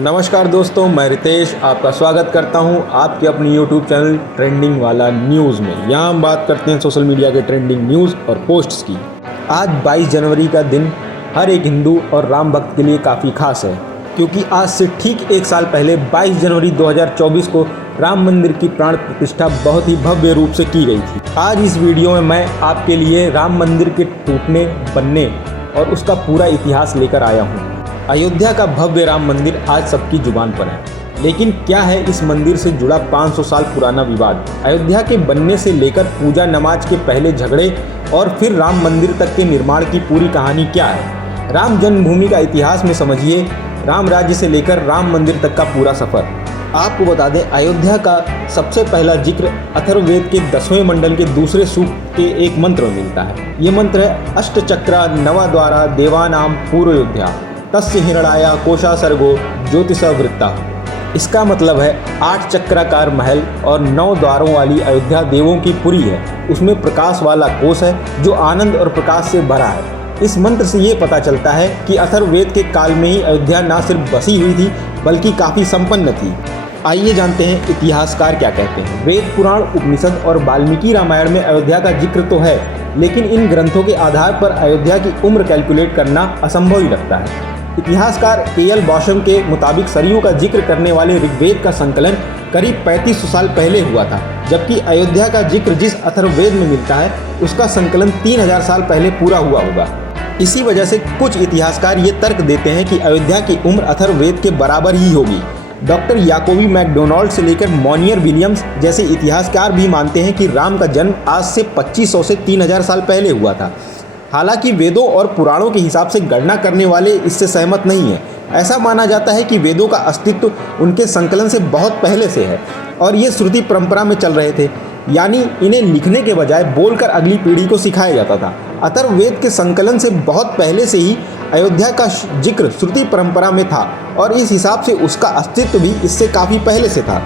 नमस्कार दोस्तों, मैं रितेश आपका स्वागत करता हूं आपके अपने YouTube चैनल ट्रेंडिंग वाला न्यूज़ में। यहां हम बात करते हैं सोशल मीडिया के ट्रेंडिंग न्यूज़ और पोस्ट्स की। आज 22 जनवरी का दिन हर एक हिंदू और राम भक्त के लिए काफ़ी खास है, क्योंकि आज से ठीक एक साल पहले 22 जनवरी 2024 को राम मंदिर की प्राण प्रतिष्ठा बहुत ही भव्य रूप से की गई थी। आज इस वीडियो में मैं आपके लिए राम मंदिर के टूटने, बनने और उसका पूरा इतिहास लेकर आया हूँ। अयोध्या का भव्य राम मंदिर आज सबकी जुबान पर है, लेकिन क्या है इस मंदिर से जुड़ा 500 साल पुराना विवाद? अयोध्या के बनने से लेकर पूजा नमाज के पहले झगड़े और फिर राम मंदिर तक के निर्माण की पूरी कहानी क्या है? राम जन्मभूमि का इतिहास में समझिए राम राज्य से लेकर राम मंदिर तक का पूरा सफर। आपको बता दें, अयोध्या का सबसे पहला जिक्र अथर्ववेद के 10वें मंडल के दूसरे सूक्त के एक मंत्र में मिलता है। ये मंत्र है अष्टचक्रा नवद्वारा देवानाम पूर्वयोध्या तस्य हिरणाया कोशा सर्गो ज्योतिष वृत्ता। इसका मतलब है 8 चक्राकार महल और 9 द्वारों वाली अयोध्या देवों की पुरी है। उसमें प्रकाश वाला कोश है जो आनंद और प्रकाश से भरा है। इस मंत्र से ये पता चलता है कि अथर्ववेद के काल में ही अयोध्या न सिर्फ बसी हुई थी बल्कि काफ़ी संपन्न थी। आइए जानते हैं इतिहासकार क्या कहते हैं। वेद, पुराण, उपनिषद और वाल्मीकि रामायण में अयोध्या का जिक्र तो है, लेकिन इन ग्रंथों के आधार पर अयोध्या की उम्र कैलकुलेट करना असंभव ही लगता है। इतिहासकार ए.एल. बॉशम के मुताबिक सरयू का जिक्र करने वाले ऋग्वेद का संकलन करीब 3500 साल पहले हुआ था, जबकि अयोध्या का जिक्र जिस अथर्ववेद में मिलता है उसका संकलन 3000 साल पहले पूरा हुआ होगा। इसी वजह से कुछ इतिहासकार ये तर्क देते हैं कि अयोध्या की उम्र अथर्ववेद के बराबर ही होगी। डॉक्टर याकोबी मैकडोनाल्ड से लेकर मॉनियर विलियम्स जैसे इतिहासकार भी मानते हैं कि राम का जन्म आज से 2500 से 3000 साल पहले हुआ था। हालांकि वेदों और पुराणों के हिसाब से गणना करने वाले इससे सहमत नहीं हैं। ऐसा माना जाता है कि वेदों का अस्तित्व उनके संकलन से बहुत पहले से है और ये श्रुति परंपरा में चल रहे थे, यानी इन्हें लिखने के बजाय बोलकर अगली पीढ़ी को सिखाया जाता था। अथर्ववेद के संकलन से बहुत पहले से ही अयोध्या का जिक्र श्रुति परंपरा में था और इस हिसाब से उसका अस्तित्व भी इससे काफ़ी पहले से था।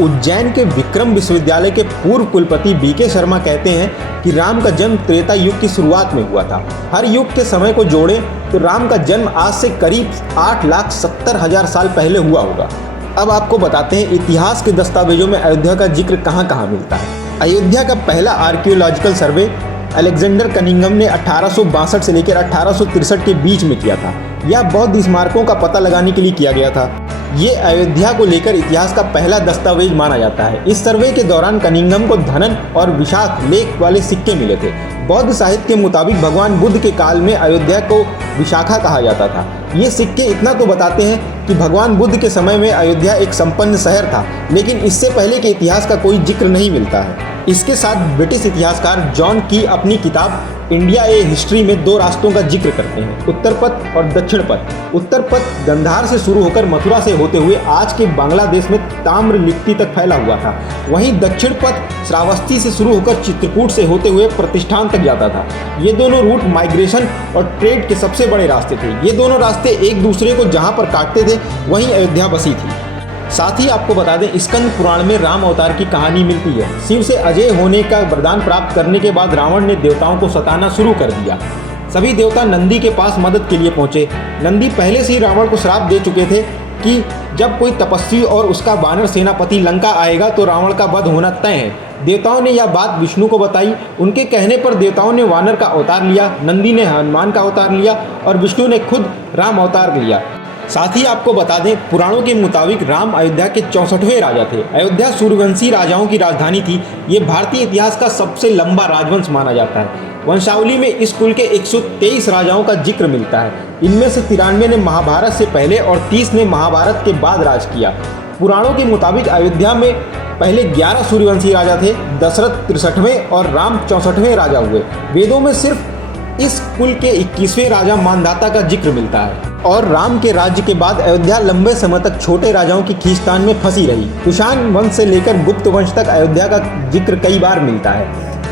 उज्जैन के विक्रम विश्वविद्यालय के पूर्व कुलपति बी.के. शर्मा कहते हैं कि राम का जन्म त्रेता युग की शुरुआत में हुआ था। हर युग के समय को जोड़े तो राम का जन्म आज से करीब 8,70,000 साल पहले हुआ होगा। अब आपको बताते हैं इतिहास के दस्तावेजों में अयोध्या का जिक्र कहाँ कहाँ मिलता है। अयोध्या का पहला आर्कियोलॉजिकल सर्वे अलेक्जेंडर कनिंघम ने 1862 से लेकर 1863 के बीच में किया था। यह बौद्ध स्मारकों का पता लगाने के लिए किया गया था। ये अयोध्या को लेकर इतिहास का पहला दस्तावेज माना जाता है। इस सर्वे के दौरान कनिंघम को धनन और विशाख लेख वाले सिक्के मिले थे। बौद्ध साहित्य के मुताबिक भगवान बुद्ध के काल में अयोध्या को विशाखा कहा जाता था। ये सिक्के इतना तो बताते हैं कि भगवान बुद्ध के समय में अयोध्या एक संपन्न शहर था, लेकिन इससे पहले के इतिहास का कोई जिक्र नहीं मिलता है। इसके साथ ब्रिटिश इतिहासकार जॉन की अपनी किताब इंडिया ए हिस्ट्री में 2 रास्तों का जिक्र करते हैं, उत्तर पथ और दक्षिण पथ। उत्तर पथ गंधार से शुरू होकर मथुरा से होते हुए आज के बांग्लादेश में ताम्रलिप्ति तक फैला हुआ था। वहीं दक्षिण पथ श्रावस्ती से शुरू होकर चित्रकूट से होते हुए प्रतिष्ठान तक जाता था। ये दोनों रूट माइग्रेशन और ट्रेड के सबसे बड़े रास्ते थे। ये दोनों रास्ते एक दूसरे को जहाँ पर काटते थे वहीं अयोध्या बसी थी। साथ ही आपको बता दें, स्कंद पुराण में राम अवतार की कहानी मिलती है। शिव से अजय होने का वरदान प्राप्त करने के बाद रावण ने देवताओं को सताना शुरू कर दिया। सभी देवता नंदी के पास मदद के लिए पहुंचे। नंदी पहले से ही रावण को श्राप दे चुके थे कि जब कोई तपस्वी और उसका वानर सेनापति लंका आएगा तो रावण का वध होना तय है। देवताओं ने यह बात विष्णु को बताई। उनके कहने पर देवताओं ने वानर का अवतार लिया, नंदी ने हनुमान का अवतार लिया और विष्णु ने खुद राम अवतार लिया। साथ ही आपको बता दें, पुराणों के मुताबिक राम अयोध्या के 64वें राजा थे। अयोध्या सूर्यवंशी राजाओं की राजधानी थी। ये भारतीय इतिहास का सबसे लंबा राजवंश माना जाता है। वंशावली में इस कुल के 123 राजाओं का जिक्र मिलता है। इनमें से 93 ने महाभारत से पहले और 30 ने महाभारत के बाद राज किया। पुराणों के मुताबिक अयोध्या में पहले 11 सूर्यवंशी राजा थे। दशरथ 63वें और राम 64वें राजा हुए। वेदों में सिर्फ इस कुल के 21वें राजा मानधाता का जिक्र मिलता है। और राम के राज्य के बाद अयोध्या लंबे समय तक छोटे राजाओं की खींचतान में फंसी रही। कुषाण वंश से लेकर गुप्त वंश तक अयोध्या का जिक्र कई बार मिलता है,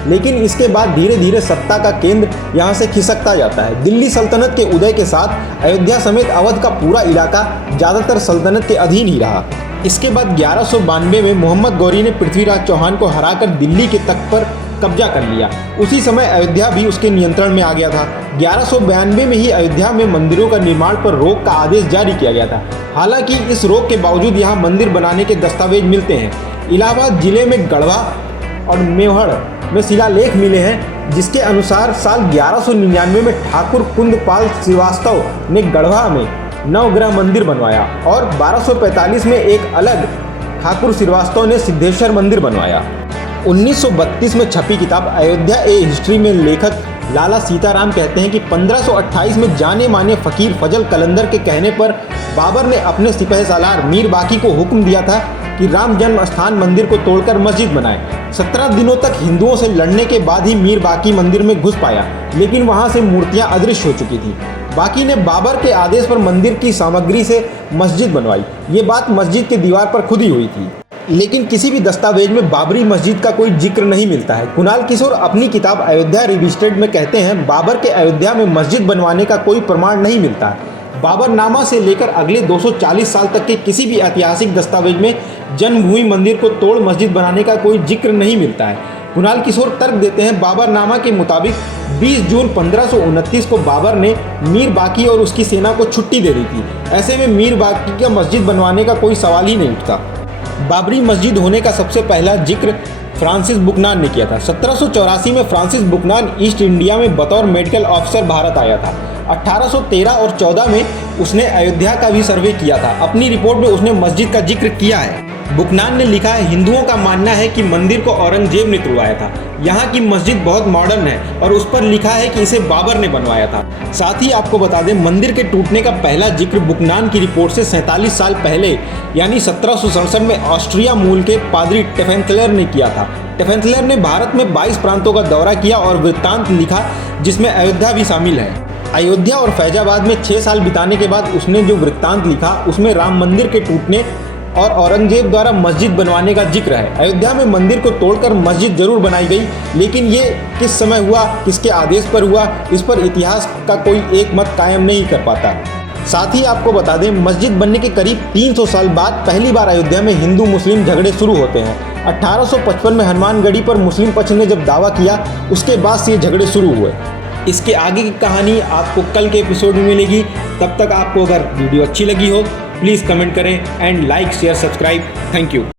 लेकिन इसके बाद धीरे धीरे सत्ता का केंद्र यहाँ से खिसकता जाता है। दिल्ली सल्तनत के उदय के साथ अयोध्या समेत अवध का पूरा इलाका ज़्यादातर सल्तनत के अधीन ही रहा। इसके बाद 1192 में मोहम्मद गौरी ने पृथ्वीराज चौहान को हराकर दिल्ली के तख्त पर कब्जा कर लिया। उसी समय अयोध्या भी उसके नियंत्रण में आ गया था। 1192 में ही अयोध्या में मंदिरों का निर्माण पर रोक का आदेश जारी किया गया था। हालांकि इस रोक के बावजूद यहाँ मंदिर बनाने के दस्तावेज मिलते हैं। इलाहाबाद जिले में गढ़वा और मेवहड़ में शिलालेख मिले हैं, जिसके अनुसार साल 1199 में ठाकुर कुंदपाल श्रीवास्तव ने गढ़वा में नवग्रह मंदिर बनवाया और 1245 में एक अलग ठाकुर श्रीवास्तव ने सिद्धेश्वर मंदिर बनवाया। 1932 में छपी किताब अयोध्या ए हिस्ट्री में लेखक लाला सीताराम कहते हैं कि 1528 में जाने माने फकीर फजल कलंदर के कहने पर बाबर ने अपने सिपह सालार मीर बाकी को हुक्म दिया था कि राम जन्म स्थान मंदिर को तोड़कर मस्जिद बनाए। 17 दिनों तक हिंदुओं से लड़ने के बाद ही मीर बाकी मंदिर में घुस पाया, लेकिन वहां से मूर्तियां अदृश्य हो चुकी थी। बाकी ने बाबर के आदेश पर मंदिर की सामग्री से मस्जिद बनवाई। ये बात मस्जिद के दीवार पर खुदी हुई थी, लेकिन किसी भी दस्तावेज में बाबरी मस्जिद का कोई जिक्र नहीं मिलता है। कुणाल किशोर अपनी किताब अयोध्या रिविजिटेड में कहते हैं, बाबर के अयोध्या में मस्जिद बनवाने का कोई प्रमाण नहीं मिलता है। बाबरनामा से लेकर अगले 240 साल तक के किसी भी ऐतिहासिक दस्तावेज में जन्मभूमि मंदिर को तोड़ मस्जिद बनाने का कोई जिक्र नहीं मिलता है। कुणाल किशोर तर्क देते हैं, बाबरनामा के मुताबिक 20 जून 1529 को बाबर ने मीर बाकी और उसकी सेना को छुट्टी दे दी थी। ऐसे में मीर बाकी का मस्जिद बनवाने का कोई सवाल ही नहीं उठता। बाबरी मस्जिद होने का सबसे पहला जिक्र फ्रांसिस बुकनान ने किया था। 1784 में फ्रांसिस बुकनान ईस्ट इंडिया में बतौर मेडिकल ऑफिसर भारत आया था। 1813 और 14 में उसने अयोध्या का भी सर्वे किया था। अपनी रिपोर्ट में उसने मस्जिद का जिक्र किया है। बुकनान ने लिखा है, हिंदुओं का मानना है कि मंदिर को औरंगजेब ने तुड़वाया था। यहाँ की मस्जिद बहुत मॉडर्न है और उस पर लिखा है कि इसे बाबर ने बनवाया था। साथ ही आपको बता दें, मंदिर के टूटने का पहला जिक्र बुकनान की रिपोर्ट से 47 साल पहले यानी 1767 में ऑस्ट्रिया मूल के पादरी टेफेंथलेर ने किया था। टेफेंथलेर ने भारत में 22 प्रांतों का दौरा किया और वृत्तांत लिखा, जिसमें अयोध्या भी शामिल है। अयोध्या और फैजाबाद में 6 साल बिताने के बाद उसने जो वृत्तांत लिखा उसमें राम मंदिर के टूटने और औरंगजेब द्वारा मस्जिद बनवाने का जिक्र है। अयोध्या में मंदिर को तोड़कर मस्जिद जरूर बनाई गई, लेकिन ये किस समय हुआ, किसके आदेश पर हुआ, इस पर इतिहास का कोई एक मत कायम नहीं कर पाता। साथ ही आपको बता दें, मस्जिद बनने के करीब 300 साल बाद पहली बार अयोध्या में हिंदू मुस्लिम झगड़े शुरू होते हैं। 1855 में हनुमानगढ़ी पर मुस्लिम पक्ष ने जब दावा किया, उसके बाद से ये झगड़े शुरू हुए। इसके आगे की कहानी आपको कल के एपिसोड में मिलेगी। तब तक आपको अगर वीडियो अच्छी लगी हो प्लीज़ कमेंट करें and like share subscribe. Thank you.